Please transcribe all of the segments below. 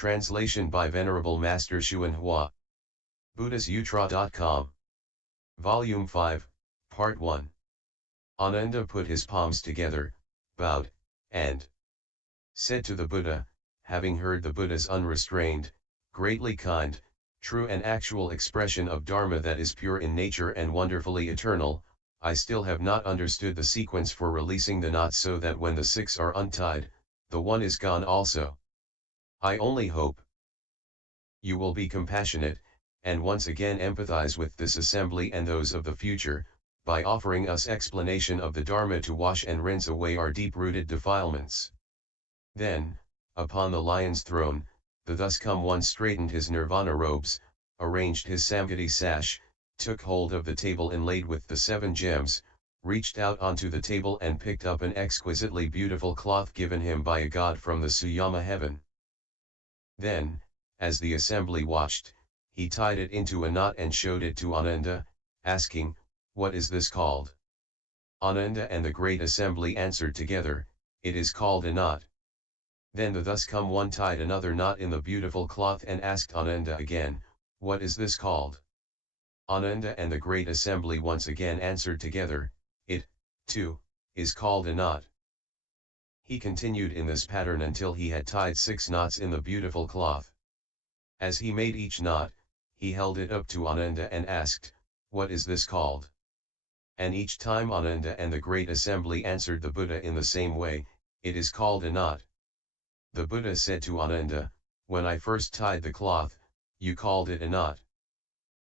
Translation by Venerable Master Hsuan Hua. BuddhistSutra.com. Volume 5, Part 1. Ananda put his palms together, bowed, and said to the Buddha, having heard the Buddha's unrestrained, greatly kind, true and actual expression of Dharma that is pure in nature and wonderfully eternal, I still have not understood the sequence for releasing the knots so that when the 6 are untied, the 1 is gone also. I only hope you will be compassionate, and once again empathize with this assembly and those of the future, by offering us explanation of the Dharma to wash and rinse away our deep-rooted defilements. Then, upon the lion's throne, the thus come one straightened his nirvana robes, arranged his samgati sash, took hold of the table inlaid with the 7 gems, reached out onto the table and picked up an exquisitely beautiful cloth given him by a god from the Suyama heaven. Then, as the assembly watched, he tied it into a knot and showed it to Ananda, asking, "What is this called?" Ananda and the great assembly answered together, "It is called a knot." Then the thus come one tied another knot in the beautiful cloth and asked Ananda again, "What is this called?" Ananda and the great assembly once again answered together, "It, too, is called a knot." He continued in this pattern until he had tied 6 knots in the beautiful cloth. As he made each knot, he held it up to Ananda and asked, "What is this called?" And each time Ananda and the great assembly answered the Buddha in the same way, "It is called a knot." The Buddha said to Ananda, "When I first tied the cloth, you called it a knot.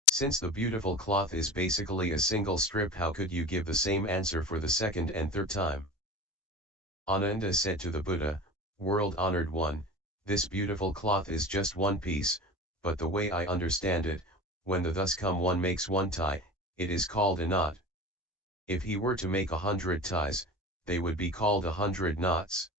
Since the beautiful cloth is basically a single strip, how could you give the same answer for the second and third time?" Ananda said to the Buddha, "World-honored one, this beautiful cloth is just one piece, but the way I understand it, when the thus come one makes one tie, it is called a knot. If he were to make 100 ties, they would be called 100 knots.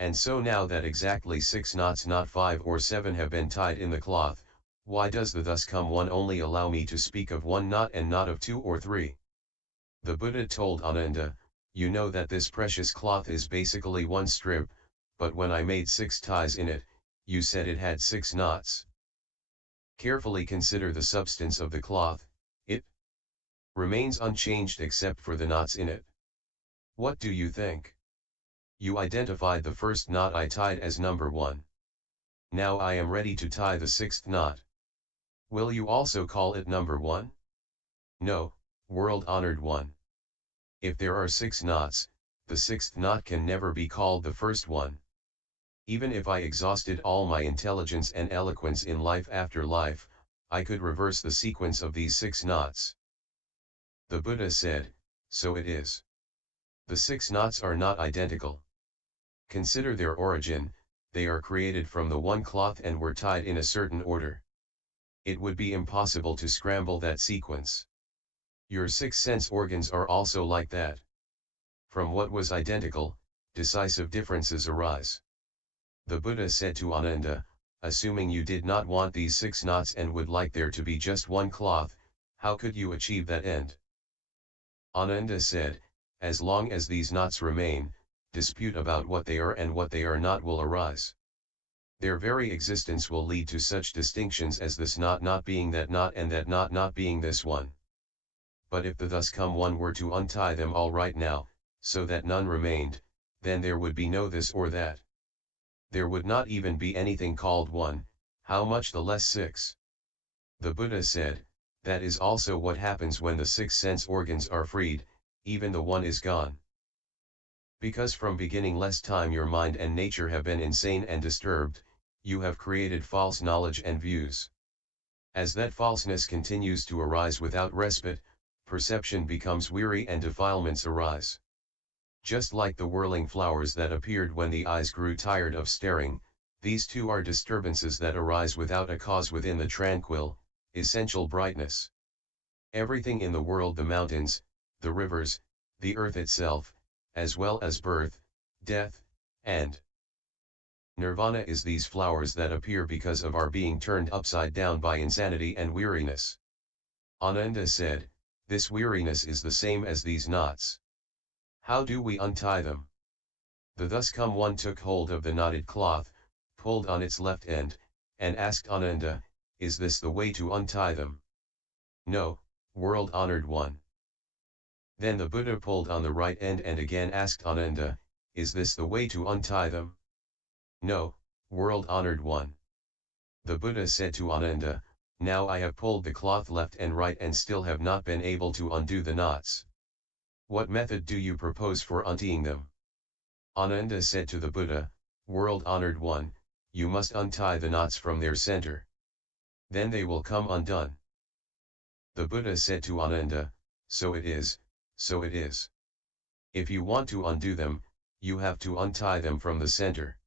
And so now that exactly 6 knots, not 5 or 7, have been tied in the cloth, why does the thus come one only allow me to speak of 1 knot and not of 2 or 3? The Buddha told Ananda, "You know that this precious cloth is basically one strip, but when I made 6 ties in it, you said it had 6 knots. Carefully consider the substance of the cloth, it remains unchanged except for the knots in it. What do you think? You identified the first knot I tied as number 1. Now I am ready to tie the 6th knot. Will you also call it number 1? No, world-honored one. If there are 6 knots, the 6th knot can never be called the first one. Even if I exhausted all my intelligence and eloquence in life after life, I could reverse the sequence of these 6 knots." The Buddha said, "So it is. The 6 knots are not identical. Consider their origin, they are created from the one cloth and were tied in a certain order. It would be impossible to scramble that sequence. Your 6 sense organs are also like that. From what was identical, decisive differences arise." The Buddha said to Ananda, "Assuming you did not want these 6 knots and would like there to be just one cloth, how could you achieve that end?" Ananda said, "As long as these knots remain, dispute about what they are and what they are not will arise. Their very existence will lead to such distinctions as this knot not being that knot and that knot not being this one. But if the thus come one were to untie them all right now, so that none remained, then there would be no this or that. There would not even be anything called 1, how much the less 6. The Buddha said, "That is also what happens when the 6 sense organs are freed, even the 1 is gone. Because from beginningless time your mind and nature have been insane and disturbed, you have created false knowledge and views. As that falseness continues to arise without respite, perception becomes weary and defilements arise. Just like the whirling flowers that appeared when the eyes grew tired of staring, these too are disturbances that arise without a cause within the tranquil, essential brightness. Everything in the world, the mountains, the rivers, the earth itself, as well as birth, death, and nirvana is these flowers that appear because of our being turned upside down by insanity and weariness." Ananda said, "This weariness is the same as these knots. How do we untie them?" The thus come one took hold of the knotted cloth, pulled on its left end, and asked Ananda, "Is this the way to untie them?" "No, world-honored one." Then the Buddha pulled on the right end and again asked Ananda, "Is this the way to untie them?" "No, world-honored one." The Buddha said to Ananda, "Now I have pulled the cloth left and right and still have not been able to undo the knots. What method do you propose for untying them?" Ananda said to the Buddha, "World-honored one, you must untie the knots from their center. Then they will come undone." The Buddha said to Ananda, "So it is, so it is. If you want to undo them, you have to untie them from the center."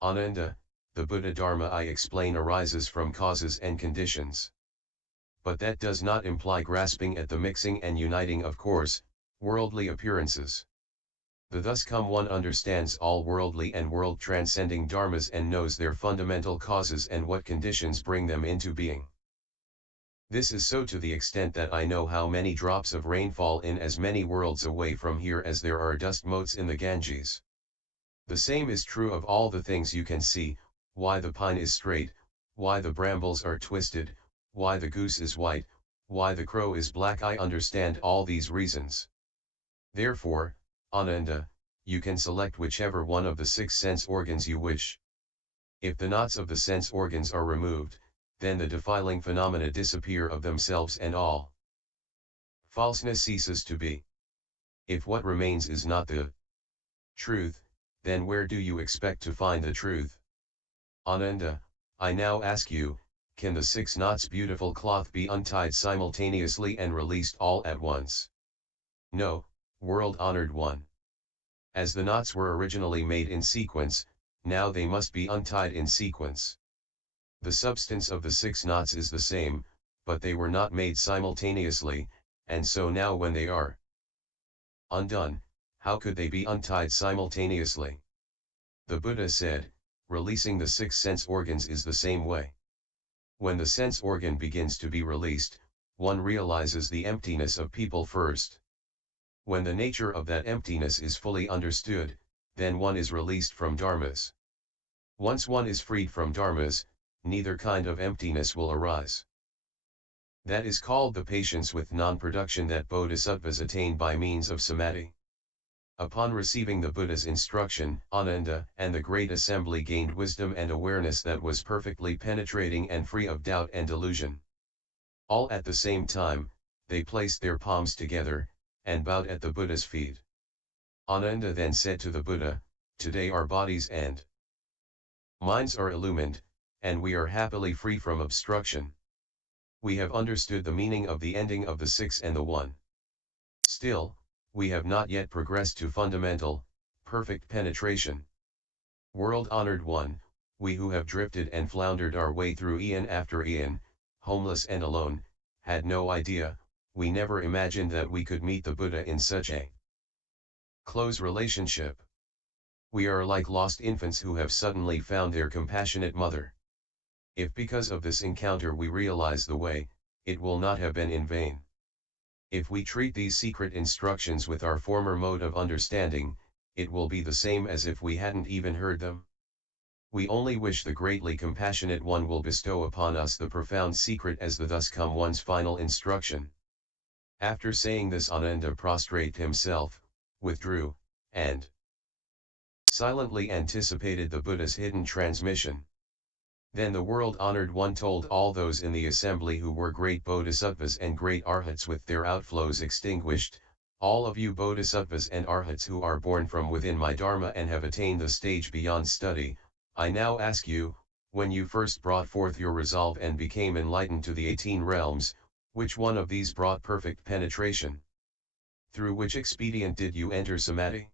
Ananda, the Buddha Dharma I explain arises from causes and conditions. But that does not imply grasping at the mixing and uniting of coarse, worldly appearances. The thus come one understands all worldly and world-transcending dharmas and knows their fundamental causes and what conditions bring them into being. This is so to the extent that I know how many drops of rain fall in as many worlds away from here as there are dust motes in the Ganges. The same is true of all the things you can see, why the pine is straight, why the brambles are twisted, why the goose is white, why the crow is black. I understand all these reasons. Therefore, Ananda, you can select whichever one of the 6 sense organs you wish. If the knots of the sense organs are removed, then the defiling phenomena disappear of themselves and all falseness ceases to be. If what remains is not the truth, then where do you expect to find the truth? Ananda, I now ask you, can the 6 knots beautiful cloth be untied simultaneously and released all at once? No, world-honored one. As the knots were originally made in sequence, now they must be untied in sequence. The substance of the 6 knots is the same, but they were not made simultaneously, and so now when they are undone, how could they be untied simultaneously? The Buddha said, releasing the 6 sense organs is the same way. When the sense organ begins to be released, one realizes the emptiness of people first. When the nature of that emptiness is fully understood, then one is released from dharmas. Once one is freed from dharmas, neither kind of emptiness will arise. That is called the patience with non-production that bodhisattvas attain by means of samadhi. Upon receiving the Buddha's instruction, Ananda and the great assembly gained wisdom and awareness that was perfectly penetrating and free of doubt and delusion. All at the same time, they placed their palms together, and bowed at the Buddha's feet. Ananda then said to the Buddha, "Today our bodies and minds are illumined, and we are happily free from obstruction. We have understood the meaning of the ending of the 6 and the 1. Still, we have not yet progressed to fundamental, perfect penetration. World-honored one, we who have drifted and floundered our way through eon after eon, homeless and alone, had no idea, we never imagined that we could meet the Buddha in such a close relationship. We are like lost infants who have suddenly found their compassionate mother. If because of this encounter we realize the way, it will not have been in vain. If we treat these secret instructions with our former mode of understanding, it will be the same as if we hadn't even heard them. We only wish the greatly compassionate one will bestow upon us the profound secret as the thus come one's final instruction." After saying this, Ananda prostrated himself, withdrew, and silently anticipated the Buddha's hidden transmission. Then the world-honored one told all those in the assembly who were great bodhisattvas and great arhats with their outflows extinguished, "All of you bodhisattvas and arhats who are born from within my dharma and have attained the stage beyond study, I now ask you, when you first brought forth your resolve and became enlightened to the 18 realms, which one of these brought perfect penetration? Through which expedient did you enter samadhi?"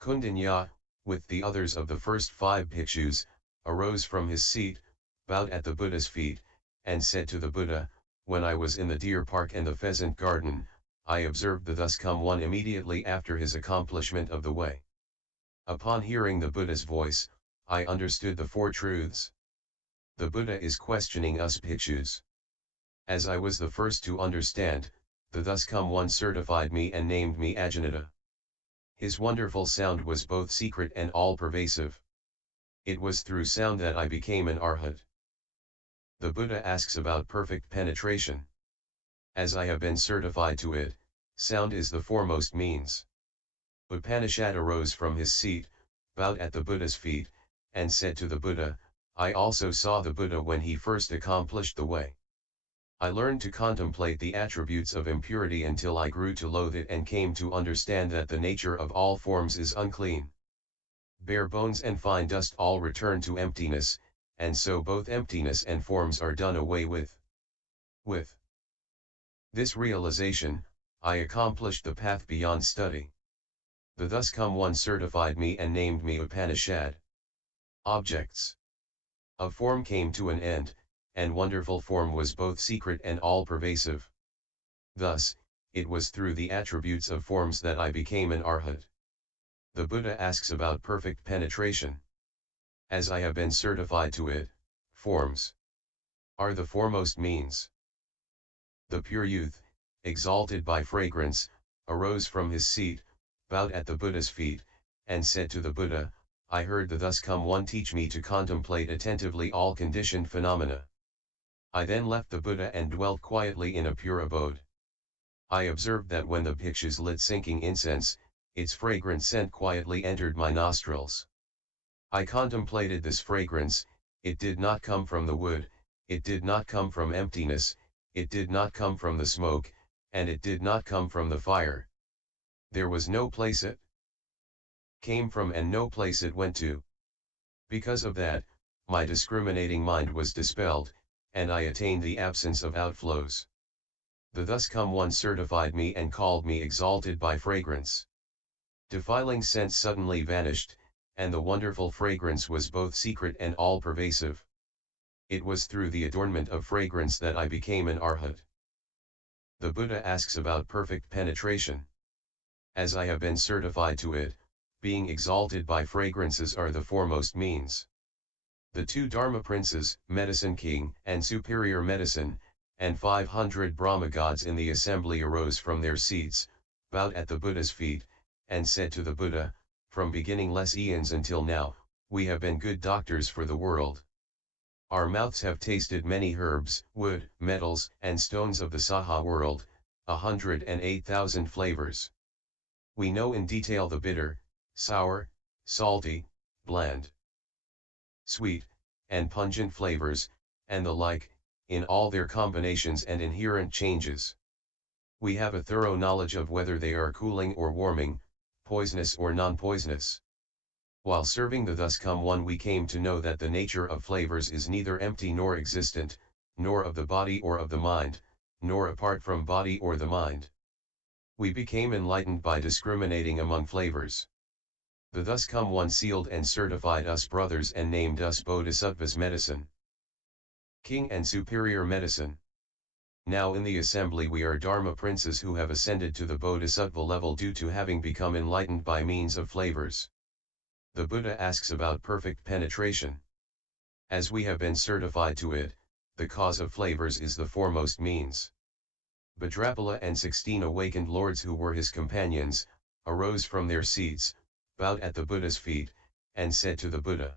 Kundanya, with the others of the first 5 bhikshus, arose from his seat, bowed at the Buddha's feet, and said to the Buddha, "When I was in the deer park and the pheasant garden, I observed the thus come one immediately after his accomplishment of the way. Upon hearing the Buddha's voice, I understood the 4 truths. The Buddha is questioning us bhikshus. As I was the first to understand, the thus come one certified me and named me Ajahata. His wonderful sound was both secret and all-pervasive. It was through sound that I became an arhat. The Buddha asks about perfect penetration. As I have been certified to it, sound is the foremost means. Upanishad arose from his seat, bowed at the Buddha's feet, and said to the Buddha, I also saw the Buddha when he first accomplished the way. I learned to contemplate the attributes of impurity until I grew to loathe it and came to understand that the nature of all forms is unclean. Bare bones and fine dust all return to emptiness, and so both emptiness and forms are done away with. With this realization, I accomplished the path beyond study. The thus come one certified me and named me Upanishad. Objects of form came to an end, and wonderful form was both secret and all-pervasive. Thus, it was through the attributes of forms that I became an arhat. The Buddha asks about perfect penetration. As I have been certified to it, forms are the foremost means. The pure youth, exalted by fragrance, arose from his seat, bowed at the Buddha's feet, and said to the Buddha, I heard the thus come one teach me to contemplate attentively all conditioned phenomena. I then left the Buddha and dwelt quietly in a pure abode. I observed that when the bhikshus lit sinking incense, its fragrant scent quietly entered my nostrils. I contemplated this fragrance, it did not come from the wood, it did not come from emptiness, it did not come from the smoke, and it did not come from the fire. There was no place it came from and no place it went to. Because of that, my discriminating mind was dispelled, and I attained the absence of outflows. The thus come one certified me and called me exalted by fragrance. Defiling sense suddenly vanished, and the wonderful fragrance was both secret and all-pervasive. It was through the adornment of fragrance that I became an arhat. The Buddha asks about perfect penetration. As I have been certified to it, being exalted by fragrances are the foremost means. The two Dharma princes, Medicine King and Superior Medicine, and 500 Brahma gods in the assembly arose from their seats, bowed at the Buddha's feet, and said to the Buddha, from beginningless eons until now, we have been good doctors for the world. Our mouths have tasted many herbs, wood, metals, and stones of the Saha world, 108,000 flavors. We know in detail the bitter, sour, salty, bland, sweet, and pungent flavors, and the like, in all their combinations and inherent changes. We have a thorough knowledge of whether they are cooling or warming, poisonous or non-poisonous. While serving the thus come one we came to know that the nature of flavors is neither empty nor existent, nor of the body or of the mind, nor apart from body or the mind. We became enlightened by discriminating among flavors. The thus come one sealed and certified us brothers and named us Bodhisattvas Medicine King and Superior Medicine. Now in the assembly we are Dharma princes who have ascended to the Bodhisattva level due to having become enlightened by means of flavors. The Buddha asks about perfect penetration. As we have been certified to it, the cause of flavors is the foremost means. Bhadrapala and 16 awakened lords who were his companions, arose from their seats, bowed at the Buddha's feet, and said to the Buddha,